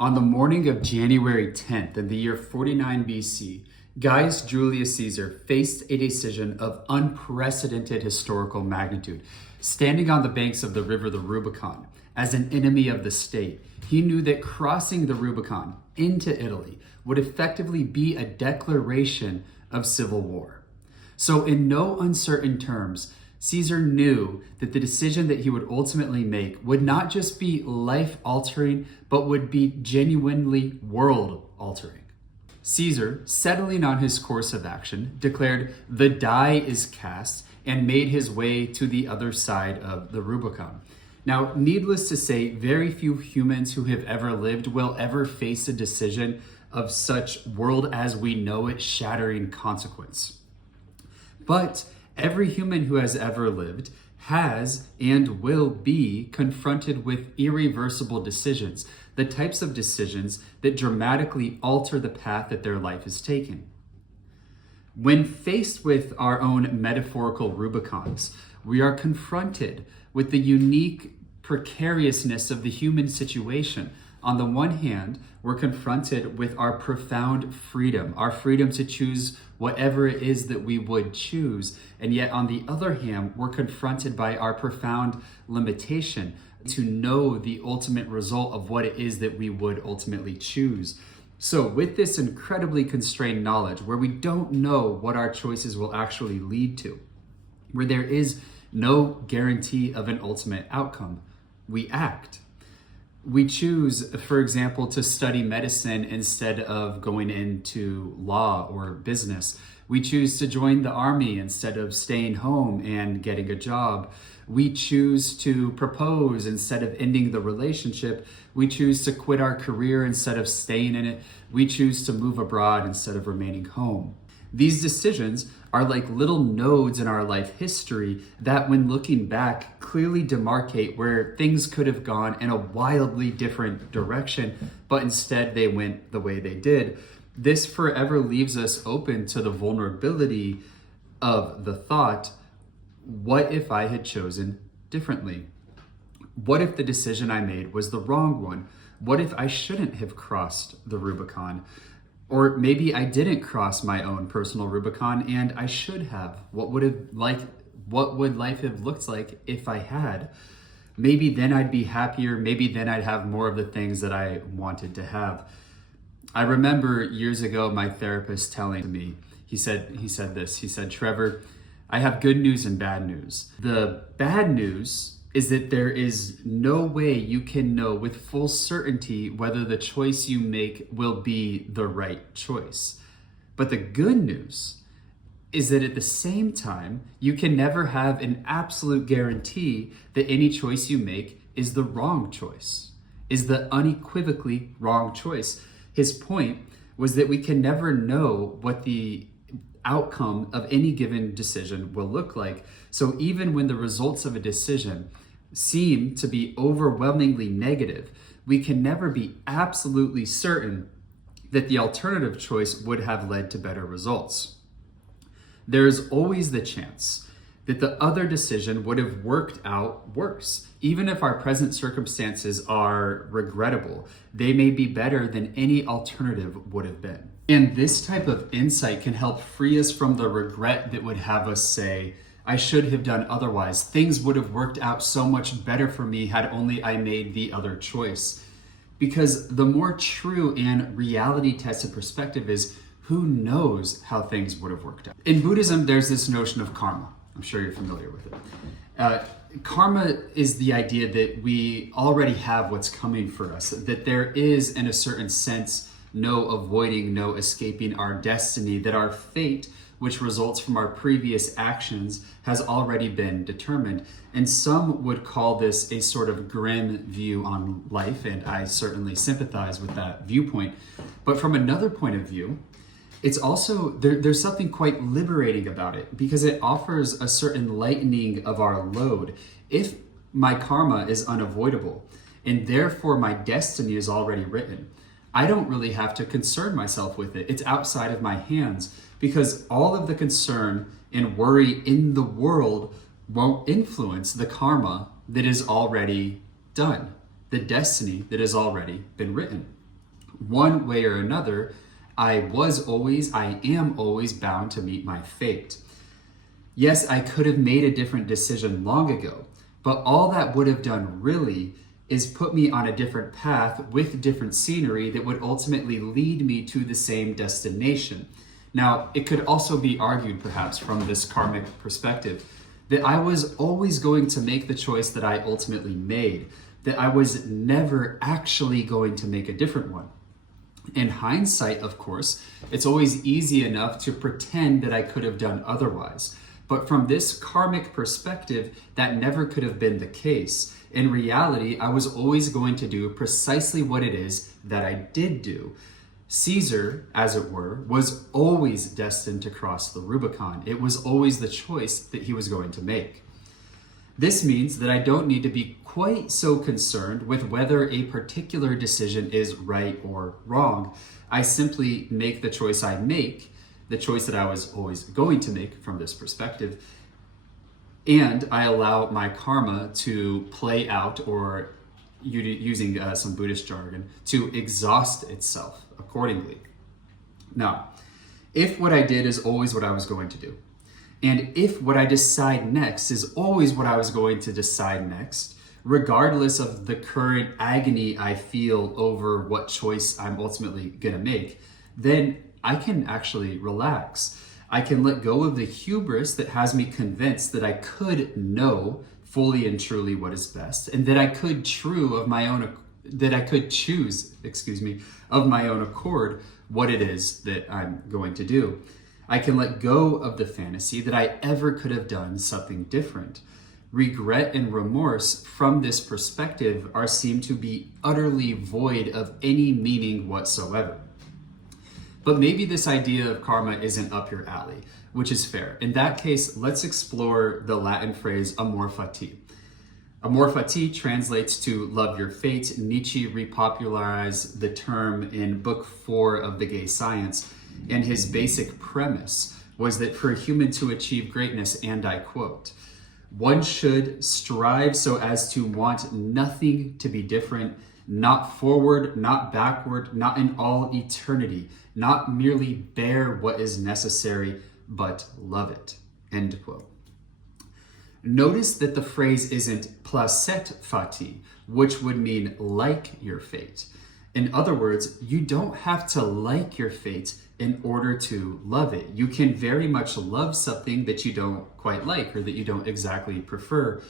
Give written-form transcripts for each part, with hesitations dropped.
On the morning of January 10th in the year 49 BC, Gaius Julius Caesar faced a decision of unprecedented historical magnitude. Standing on the banks of the river the Rubicon, as an enemy of the state, he knew that crossing the Rubicon into Italy would effectively be a declaration of civil war. So in no uncertain terms, Caesar knew that the decision that he would ultimately make would not just be life-altering, but would be genuinely world-altering. Caesar, settling on his course of action, declared the die is cast and made his way to the other side of the Rubicon. Now, needless to say, very few humans who have ever lived will ever face a decision of such world as we know it shattering consequence. But every human who has ever lived has and will be confronted with irreversible decisions, the types of decisions that dramatically alter the path that their life is taking. When faced with our own metaphorical Rubicons, we are confronted with the unique precariousness of the human situation. On the one hand, we're confronted with our profound freedom to choose whatever it is that we would choose. And yet on the other hand, we're confronted by our profound limitation to know the ultimate result of what it is that we would ultimately choose. So with this incredibly constrained knowledge, where we don't know what our choices will actually lead to, where there is no guarantee of an ultimate outcome, we act. We choose, for example, to study medicine instead of going into law or business. We choose to join the army instead of staying home and getting a job. We choose to propose instead of ending the relationship. We choose to quit our career instead of staying in it. We choose to move abroad instead of remaining home. These decisions are like little nodes in our life history that, when looking back, clearly demarcate where things could have gone in a wildly different direction, but instead they went the way they did. This forever leaves us open to the vulnerability of the thought, what if I had chosen differently? What if the decision I made was the wrong one? What if I shouldn't have crossed the Rubicon? Or maybe I didn't cross my own personal Rubicon and I should have. What would life have looked like if I had? Maybe then I'd be happier. Maybe then I'd have more of the things that I wanted to have. I remember years ago my therapist telling me, he said, Trevor, I have good news and bad news. The bad news is that there is no way you can know with full certainty whether the choice you make will be the right choice. But the good news is that at the same time, you can never have an absolute guarantee that any choice you make is the wrong choice, is the unequivocally wrong choice. His point was that we can never know what the outcome of any given decision will look like. So even when the results of a decision seem to be overwhelmingly negative, we can never be absolutely certain that the alternative choice would have led to better results. There is always the chance that the other decision would have worked out worse. Even if our present circumstances are regrettable, they may be better than any alternative would have been. And this type of insight can help free us from the regret that would have us say, I should have done otherwise. Things would have worked out so much better for me had only I made the other choice. Because the more true and reality-tested perspective is, who knows how things would have worked out? In Buddhism, there's this notion of karma. I'm sure you're familiar with it. Karma is the idea that we already have what's coming for us, that there is, in a certain sense, no avoiding, no escaping our destiny, that our fate, which results from our previous actions, has already been determined. And some would call this a sort of grim view on life, and I certainly sympathize with that viewpoint. But from another point of view, it's also, there's something quite liberating about it, because it offers a certain lightening of our load. If my karma is unavoidable, and therefore my destiny is already written, I don't really have to concern myself with it. It's outside of my hands, because all of the concern and worry in the world won't influence the karma that is already done, the destiny that has already been written. One way or another, I am always bound to meet my fate. Yes, I could have made a different decision long ago, but all that would have done really is put me on a different path with different scenery that would ultimately lead me to the same destination. Now, it could also be argued, perhaps, from this karmic perspective, that I was always going to make the choice that I ultimately made, that I was never actually going to make a different one. In hindsight, of course, it's always easy enough to pretend that I could have done otherwise. But from this karmic perspective, that never could have been the case. In reality, I was always going to do precisely what it is that I did do. Caesar, as it were, was always destined to cross the Rubicon. It was always the choice that he was going to make. This means that I don't need to be quite so concerned with whether a particular decision is right or wrong. I simply make the choice I make, the choice that I was always going to make from this perspective, and I allow my karma to play out, or using some Buddhist jargon, to exhaust itself accordingly. Now, if what I did is always what I was going to do, and if what I decide next is always what I was going to decide next, regardless of the current agony I feel over what choice I'm ultimately going to make, then I can actually relax. I can let go of the hubris that has me convinced that I could know fully and truly what is best, and that I could choose of my own accord what it is that I'm going to do. I can let go of the fantasy that I ever could have done something different. Regret and remorse from this perspective are seen to be utterly void of any meaning whatsoever. But maybe this idea of karma isn't up your alley, which is fair. In that case, let's explore the Latin phrase Amor Fati. Amor Fati translates to love your fate. Nietzsche repopularized the term in Book 4 of The Gay Science, and his basic premise was that for a human to achieve greatness, and I quote, one should strive so as to want nothing to be different, not forward, not backward, not in all eternity, not merely bear what is necessary, but love it, end quote. Notice that the phrase isn't placet fati, which would mean like your fate. In other words, you don't have to like your fate in order to love it. You can very much love something that you don't quite like or that you don't exactly prefer.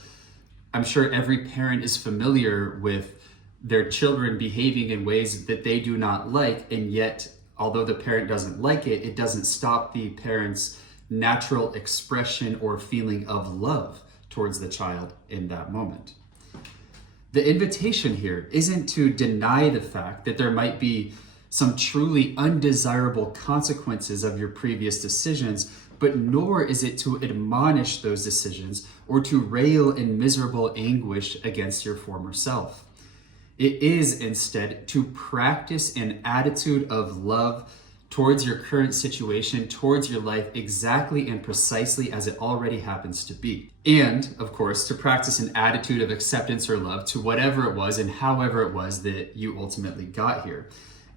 I'm sure every parent is familiar with their children behaving in ways that they do not like, and yet, although the parent doesn't like it, it doesn't stop the parent's natural expression or feeling of love towards the child in that moment. The invitation here isn't to deny the fact that there might be some truly undesirable consequences of your previous decisions, but nor is it to admonish those decisions or to rail in miserable anguish against your former self. It is instead to practice an attitude of love towards your current situation, towards your life, exactly and precisely as it already happens to be. And, of course, to practice an attitude of acceptance or love to whatever it was and however it was that you ultimately got here.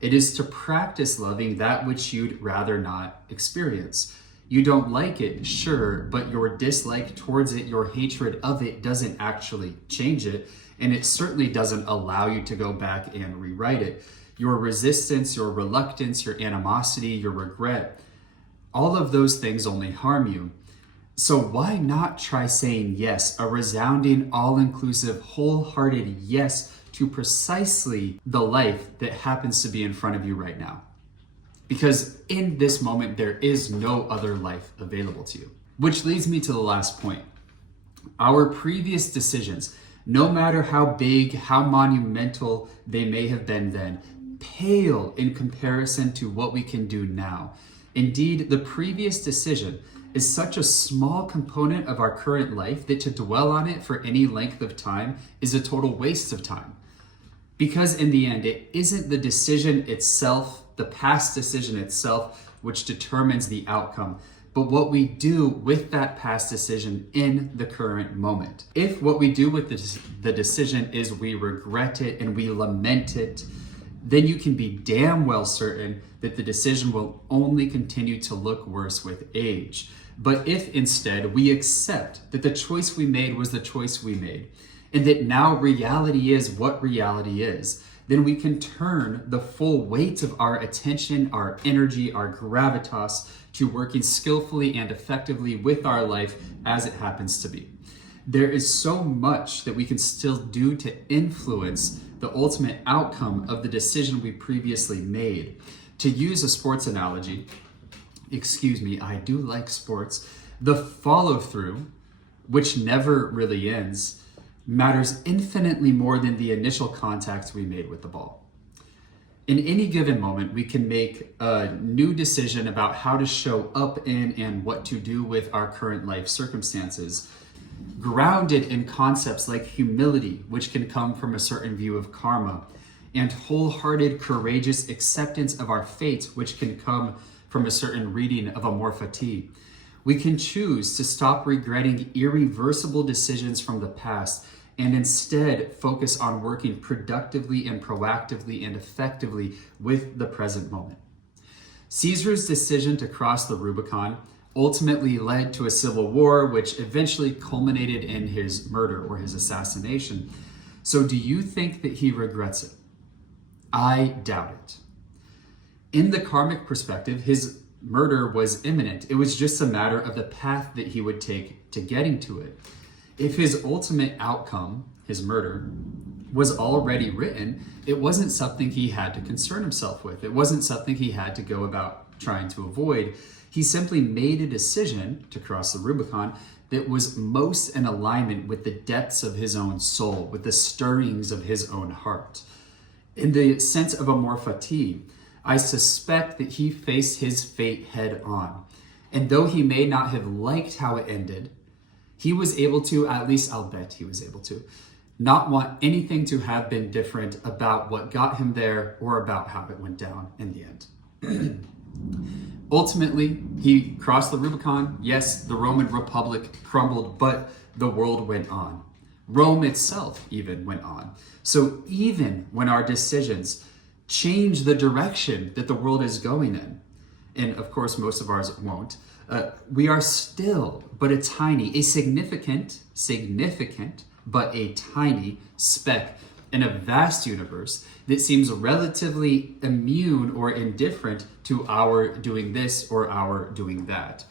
It is to practice loving that which you'd rather not experience. You don't like it, sure, but your dislike towards it, your hatred of it, doesn't actually change it, and it certainly doesn't allow you to go back and rewrite it. Your resistance, your reluctance, your animosity, your regret, all of those things only harm you. So why not try saying yes, a resounding, all-inclusive, wholehearted yes to precisely the life that happens to be in front of you right now? Because in this moment, there is no other life available to you. Which leads me to the last point. Our previous decisions, no matter how big, how monumental they may have been then, pale in comparison to what we can do now. Indeed, the previous decision is such a small component of our current life that to dwell on it for any length of time is a total waste of time. Because in the end, it isn't the decision itself, the past decision itself, which determines the outcome, but what we do with that past decision in the current moment. If what we do with the decision is we regret it and we lament it, then you can be damn well certain that the decision will only continue to look worse with age. But if instead we accept that the choice we made was the choice we made, and that now reality is what reality is, then we can turn the full weight of our attention, our energy, our gravitas to working skillfully and effectively with our life as it happens to be. There is so much that we can still do to influence the ultimate outcome of the decision we previously made. To use a sports analogy, I do like sports, the follow-through, which never really ends, matters infinitely more than the initial contact we made with the ball. In any given moment, we can make a new decision about how to show up in and what to do with our current life circumstances, grounded in concepts like humility, which can come from a certain view of karma, and wholehearted, courageous acceptance of our fate, which can come from a certain reading of Amor Fati. We can choose to stop regretting irreversible decisions from the past and instead focus on working productively and proactively and effectively with the present moment. Caesar's decision to cross the Rubicon ultimately led to a civil war, which eventually culminated in his murder or his assassination. So do you think that he regrets it? I doubt it. In the karmic perspective, his murder was imminent. It was just a matter of the path that he would take to getting to it. If his ultimate outcome, his murder, was already written, it wasn't something he had to concern himself with. It wasn't something he had to go about trying to avoid. He simply made a decision to cross the Rubicon that was most in alignment with the depths of his own soul, with the stirrings of his own heart. In the sense of Amor Fati, I suspect that he faced his fate head on. And though he may not have liked how it ended, he was able to, at least I'll bet he was able to, not want anything to have been different about what got him there or about how it went down in the end. Ultimately, he crossed the Rubicon. Yes, the Roman Republic crumbled, but the world went on. Rome itself even went on. So even when our decisions change the direction that the world is going in, and of course most of ours won't, we are still but a tiny, a significant, but a tiny speck in a vast universe that seems relatively immune or indifferent to our doing this or our doing that.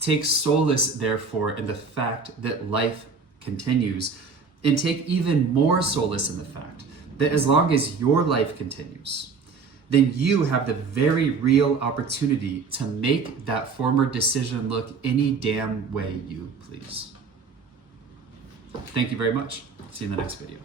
Take solace, therefore, in the fact that life continues, and take even more solace in the fact that as long as your life continues, then you have the very real opportunity to make that former decision look any damn way you please. Thank you very much. See you in the next video.